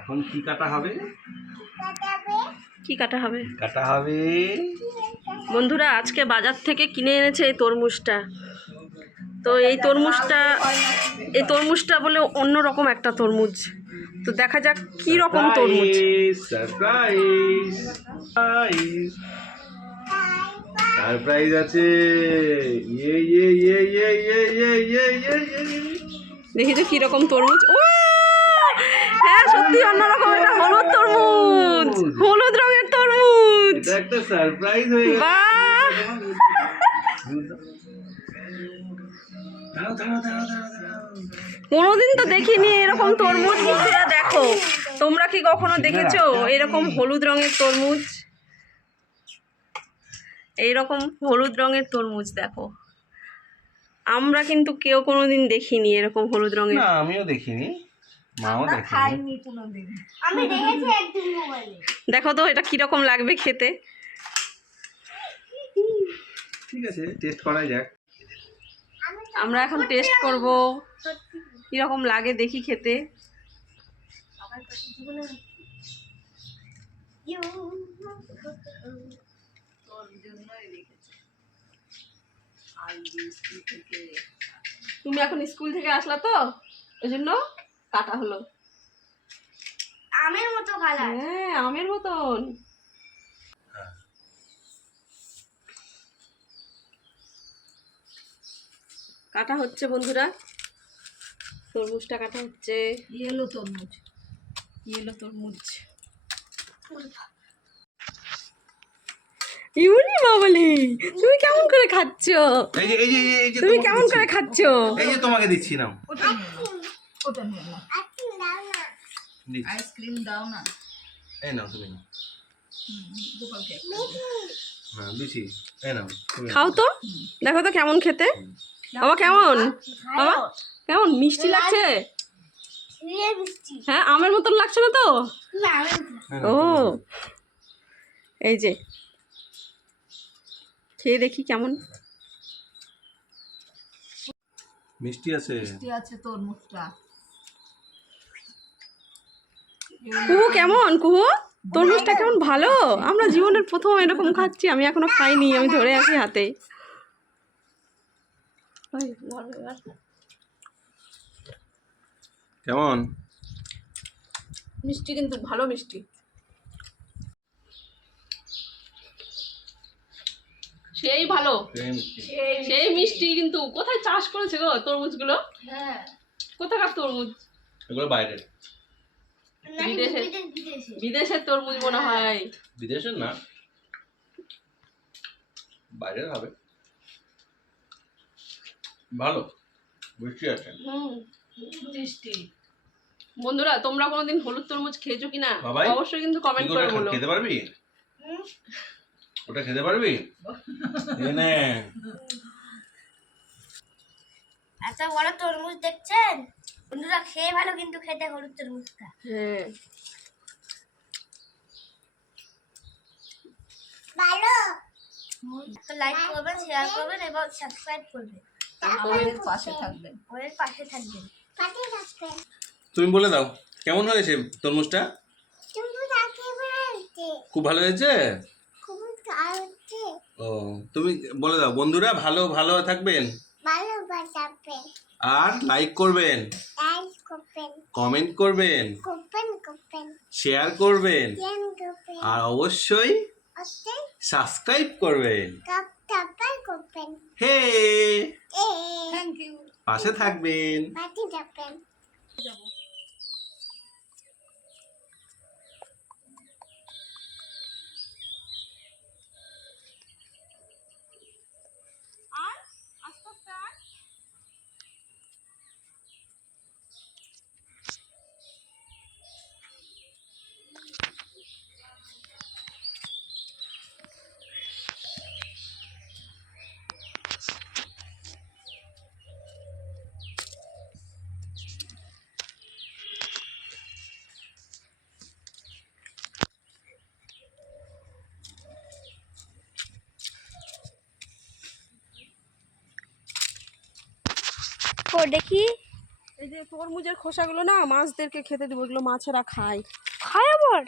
এখন কি কাটা হবে? কি কাটা হবে? কাটা হবে বন্ধুরা আজকে বাজার থেকে কিনে এনেছে এই তরমুজটা। তো এই তরমুজটা বলে অন্যরকম একটা তরমুজ। তো দেখা যাক কি রকম তরমুজ। সারপ্রাইজ সারপ্রাইজ আছে। ইয়ে ইয়ে ইয়ে ইয়ে ইয়ে ইয়ে ইয়ে ইয়ে ইয়ে। দেখি তো কি রকম তরমুজ। ও হ্যাঁ, সত্যি অন্যরকম, এটা হলুদ তরমুজ, হলুদ রঙের তরমুজ। এটা একটা সারপ্রাইজ হয়ে গেল। বাহ, দাঁড়াও দাঁড়াও দাঁড়াও দাঁড়াও। কোনোদিন তো দেখিনি এরকম তরমুজ। বন্ধুরা দেখো, তোমরা কি কখনো দেখেছো এরকম হলুদ রঙের তরমুজ? এইরকম হলুদ রঙের তরমুজ দেখো, আমরা কিন্তু কেউ কোনোদিন দেখিনি এরকম হলুদ রঙের। না, আমিও দেখিনি, মাও দেখিনি। আমি দেখেছি একদিন মোবাইলে। দেখো তো এটা কিরকম লাগবে খেতে। ঠিক আছে, টেস্ট করা যাক। আমরা এখন টেস্ট করব কিরকম লাগে, দেখি খেতে। তুমি এখন স্কুল থেকে আসলা তো, ওই জন্য কাটা হলো। আমের মতো কালার। হ্যাঁ, আমের মতন। কাটা হচ্ছে বন্ধুরা, তরমুজটা কাটা হচ্ছে। ইয়েলো তরমুজ, ইয়েলো তরমুজ। ইউনি বাবলি, তুমি কেমন করে খাচ্ছ? এই যে এই যে এই যে তুমি তোমাকে কেমন দিচ্ছি। করে খাচ্ছ? এই যে তোমাকে দিচ্ছি নাও। ওটা নিয়ে নাও। দিচ্ছি। আইসক্রিম দাও না। এই নাও তুমি নাও। গোপালকে হ্যাঁ দিচ্ছি, এই নাও তুমি নাও। খাও তো, দেখো তো কেমন খেতে। বাবা কেমন, বাবা কেমন মিষ্টি লাগছে? মিষ্টি। হ্যাঁ, আমের মতন লাগছে না তো? না হ্যাঁ, ও, নাও, তুমি নাও। এই যে খেয়ে দেখি কেমন। মিষ্টি আছে। আছে তরমুজটা। কুহু কেমন, কুহু তরমুজটা কেমন? ভালো। আমরা জীবনের প্রথম এরকম খাচ্ছি, আমি এখনো খাইনি, আমি ধরে আছি হাতে। কেমন? মিষ্টি, কিন্তু ভালো মিষ্টি। সেই ভালো, এই মিষ্টি। সেই মিষ্টি। কিন্তু কোথায় চাষ করেছে গো তরমুজগুলো? হ্যাঁ। কোথাকার তরমুজ? এগুলো বাইরের। বিদেশের, বিদেশের তরমুজ মনে হয়। বিদেশের না, বাইরের হবে। ভালো মিষ্টি আছে। মিষ্টি। বন্ধুরা তোমরা কোনোদিন হলুদ তরমুজ খেয়েছো কিনা বাবাই, অবশ্যই কিন্তু কমেন্ট তুই করে ওটা বলো। খেতে পারবি? ওটা খেতে পারবি? এই নে। এত বড় তরমুজ দেখছেন বন্ধুরা, খেয়ে ভালো কিন্তু খেতে হলুদ তরমুজটা। হ্যাঁ, ভালো। তো লাইক করবেন, শেয়ার করবেন এবং সাবস্ক্রাইব করবেন। আমাদের পাশে থাকবেন। আমাদের পাশে থাকবেন। পাশে থাকবেন। তুমি বলে দাও কেমন হয়েছে তরমুজটা? তরমুজ একেবারে হয়েছে। খুব ভালো হয়েছে। খুব ভালো হচ্ছে। ও, তুমি বলে দাও বন্ধুরা ভালো ভালো থাকবেন, ভালো থাকবেন। আর লাইক করবেন, লাইক করবেন, কমেন্ট করবেন, করবেন, শেয়ার করবেন, শেয়ার করবেন। আর অবশ্যই ওকে, সাবস্ক্রাইব করবেন। করবেন। হে, থ্যাংক ইউ। পাশে থাকবেন। পাশে থাকবেন। দেখি এই যে তরমুজের খোসাগুলো না মাছদেরকে খেতে দেবো, এগুলো মাছেরা খায়। খায় আবার?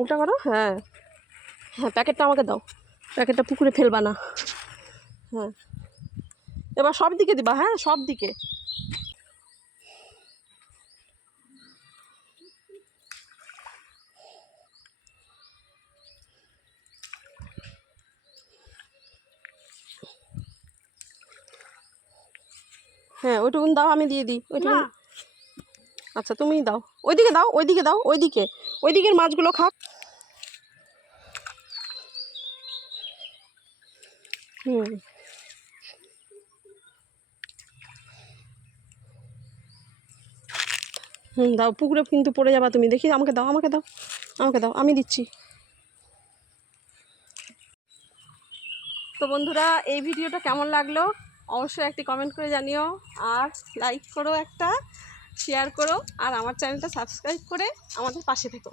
ওটা করো। হ্যাঁ হ্যাঁ, প্যাকেটটা আমাকে দাও, প্যাকেটটা পুকুরে ফেলবা না। হ্যাঁ, এবার সব দিকে দিবা। হ্যাঁ, সব দিকে। হ্যাঁ, ওইটুকুন দাও, আমি দিয়ে দিই ওইটুকুন। আচ্ছা তুমিই দাও, ওইদিকে দাও, ওইদিকে দাও, ওইদিকে, ওইদিকের মাছগুলো খাক। দাও, পুকুরে কিন্তু পড়ে যাবা তুমি। দেখি, আমাকে দাও, আমাকে দাও, আমাকে দাও, আমি দিচ্ছি। তো বন্ধুরা, এই ভিডিওটা কেমন লাগলো অবশ্যই একটি কমেন্ট করে জানিও, আর লাইক করো, একটা শেয়ার করো, আর আমার চ্যানেলটা সাবস্ক্রাইব করে আমাদের পাশে থেকো।